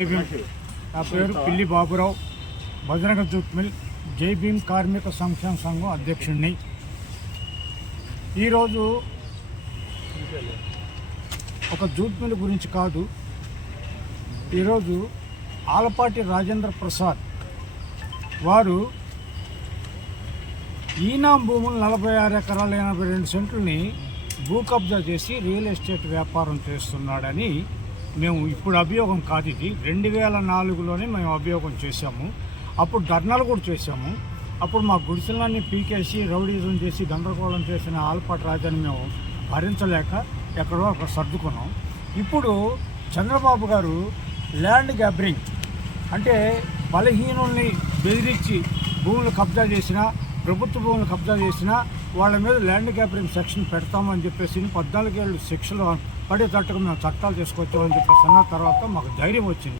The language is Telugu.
నా పేరు పిల్లి బాబురావు, భద్రనగర్ జూట్ మిల్ జై భీమ్ కార్మిక సంక్షేమ సంఘం అధ్యక్షుడిని. ఈరోజు ఒక జూట్ మిల్ గురించి కాదు, ఈరోజు ఆలపాటి రాజేంద్ర ప్రసాద్ వారు ఈనా భూములు 46 ఎకరాల 82 సెంట్లని భూ కబ్జా చేసి రియల్ ఎస్టేట్ వ్యాపారం చేస్తున్నాడని మేము ఇప్పుడు అభియోగం కాదు, ఇది 2004లోనే మేము అభియోగం చేశాము. అప్పుడు ధర్నాలు కూడా చేశాము. అప్పుడు మా గుడిసెలన్నీ పీకేసి రౌడీజం చేసి గందరగోళం చేసిన ఆలపాటి రాజాని మేము భరించలేక ఎక్కడో అక్కడ సర్దుకున్నాం. ఇప్పుడు చంద్రబాబు గారు ల్యాండ్ గ్యాబరింగ్ అంటే బలహీనుల్ని బెదిరించి భూములు కబ్జా చేసినా, ప్రభుత్వ భూములు కబ్జా చేసినా వాళ్ళ మీద ల్యాండ్ గ్యాబరింగ్ సెక్షన్ పెడతామని చెప్పేసి 14 ఏళ్ళు శిక్షలు పడేటట్టుగా మేము చట్టాలు తీసుకొచ్చామని చెప్పేసి అన్న తర్వాత మాకు ధైర్యం వచ్చింది.